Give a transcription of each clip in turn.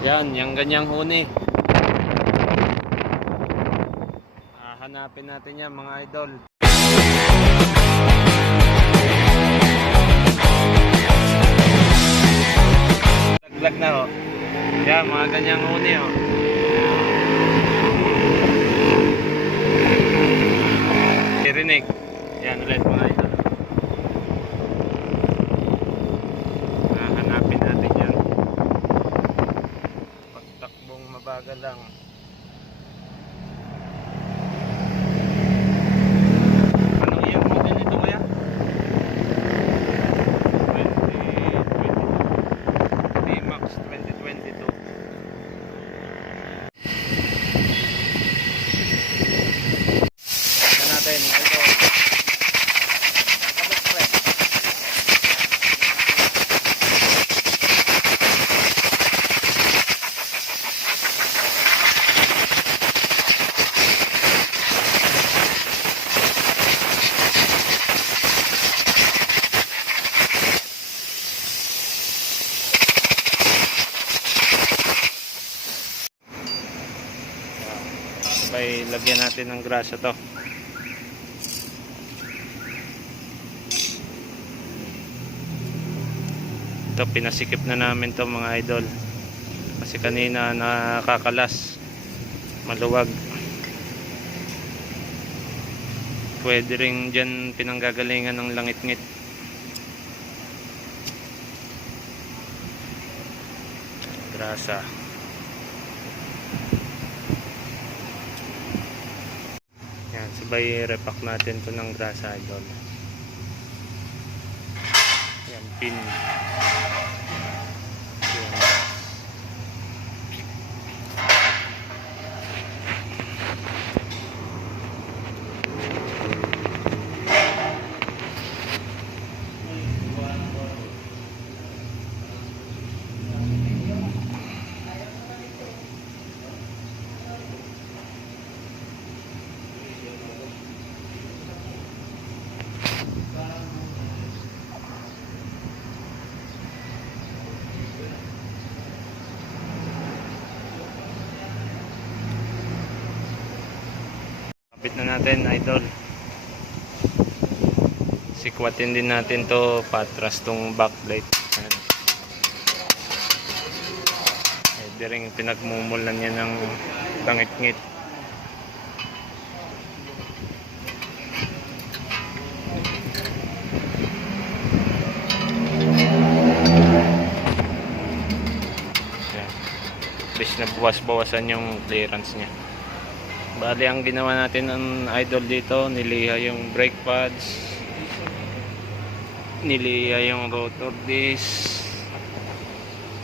Yan, yung ganyang huni. Hanapin natin yan mga idol. Laglag na ho. Yan, mga ganyang huni ho. Irinig. Yan ulit mga idol. Hanapin natin yan. Pagtakbong mabagal lang. Anong year model nito kuya? 2022. D-Max 2022. Ito natin mga idol. Sabay lagyan natin ng grasa to. Ito pinasikip na namin to mga idol. Kasi kanina nakakalas. Maluwag. Pwede rin dyan pinanggagalingan ng langit-ngit. Grasa. Yan, sabay repack natin to ng grasa idol. Yan, pin. Yan. Kapit na natin idol. Sikwatin din natin to patras tong backplate. Pwede rin pinagmumulan niya ng langit-ngit. Bis na buwas-bawasan yung clearance niya. Bali ang ginawa natin ng idol dito, niliha yung brake pads, niliha yung rotor disc,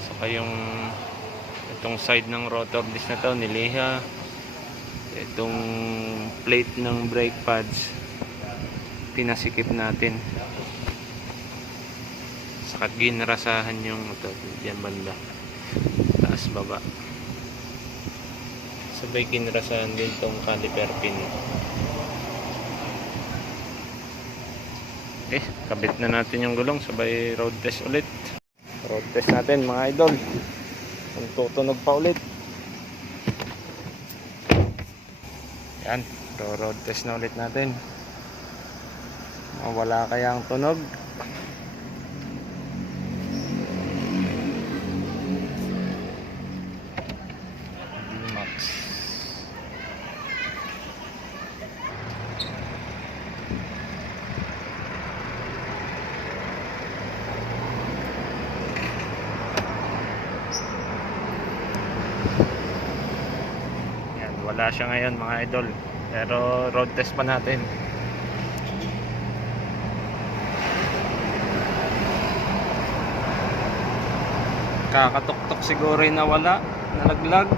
saka yung itong side ng rotor disc na to niliha, itong plate ng brake pads pinasikip natin, saka ginrasahan yung ito diyan banda taas baba. Sabay kinrasahan din tong caliper pin. Okay, kabit na natin yung gulong. Sabay road test ulit. Road test natin mga idol. Kung tutunog pa ulit. Yan, road test na ulit natin. Wala kayang tunog. Wala siya ngayon mga idol, pero road test pa natin. Kakatok-tok siguro yung nawala, nalaglag.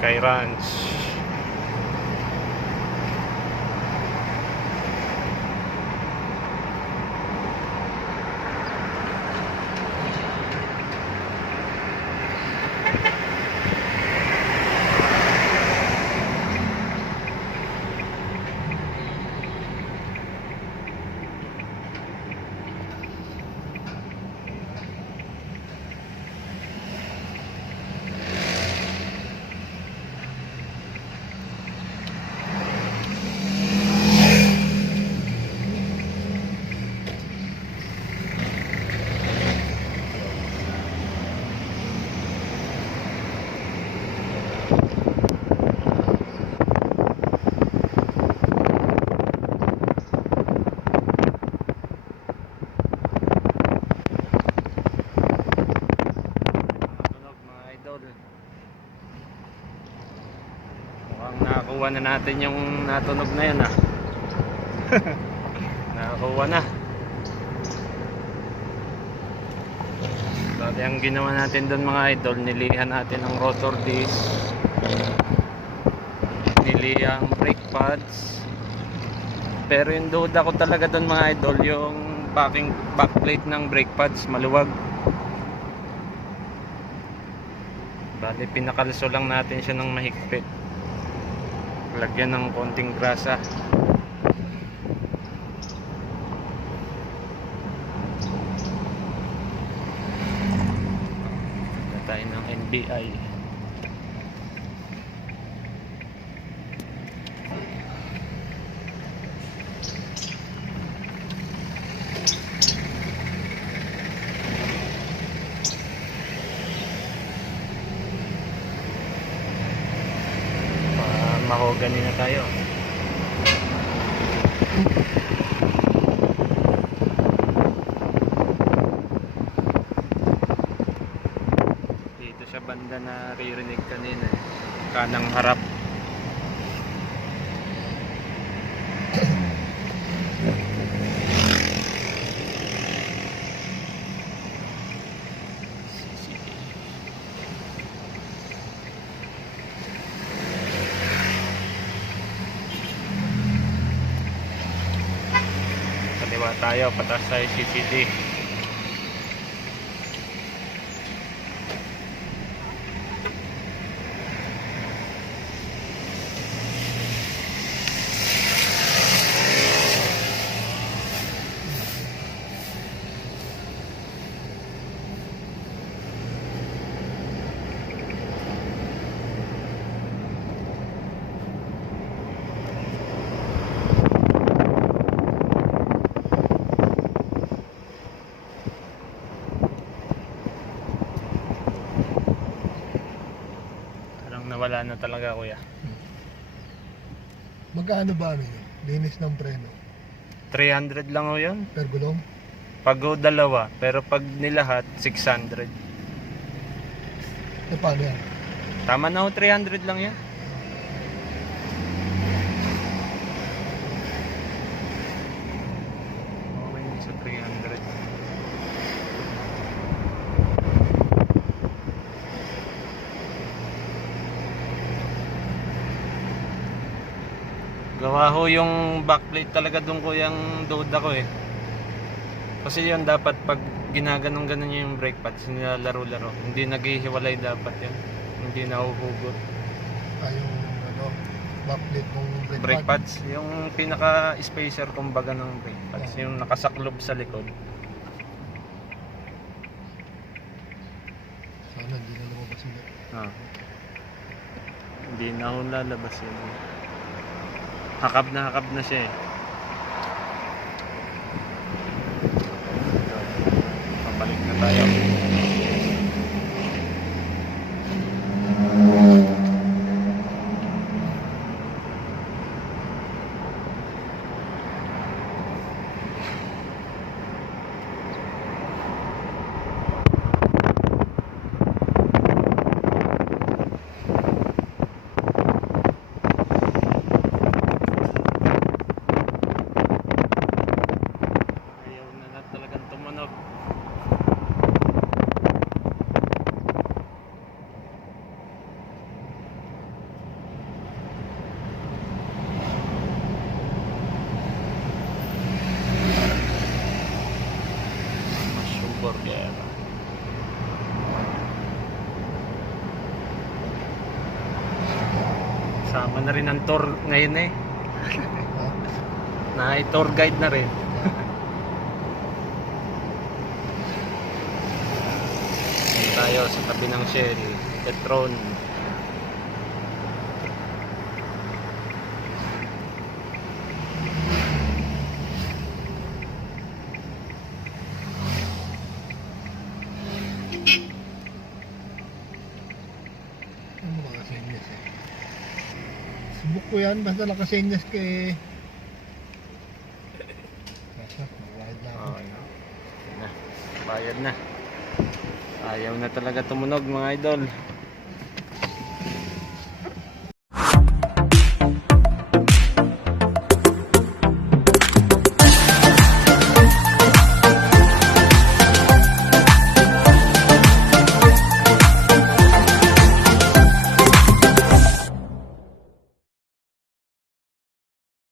Sky Ranch. Mukhang nakakuha na natin yung natunog na yun nakakuha na. Dati ang ginawa natin doon mga idol, nilihan natin ang rotor disc, nilihan ang brake pads. Pero yung duda ko talaga doon mga idol, yung backplate ng brake pads maluwag. Bali pinakalso lang natin siya ng mahigpit, lagyan ng konting grasa. Tayo ng NBI. Mahogany na tayo. Dito sa banda na ririnig kanina kanang harap. Kaliwa tayo, patas tayo CCD. Nawala na talaga kuya. Magkano ba ano yun? Linis ng preno? 300 lang o yun. Per gulong? Pag dalawa, pero pag nilahat 600. E paano yan? Tama na o, 300 lang yan. Okay yun sa 300. Gawa ho yung backplate talaga doon ko yung duda ko eh. Kasi yun dapat pag ginaganong-ganon yung brake pads, nilalaro-laro. Hindi naghihiwalay dapat yun. Hindi nahuhugot. Yung ano, backplate ng Brake pads, yung pinaka-spacer kumbaga ng brake pads, yung nakasaklob sa likod. Sana hindi na lumabas ulit. Hindi na ho lalabas yun. Hakab na siya eh. Pabalik na tayo. Kasama na rin ang tour ngayon eh. Ha? Na tour guide na rin. Dito tayo sa tabi ng Shell, Petron. Ano mga kasenyas eh. Subok ko yan, basta nakasenyas kay... Basta, magbayad na ako. Okay. Yan na. Bayad na. Ayaw na talaga tumunog mga idol.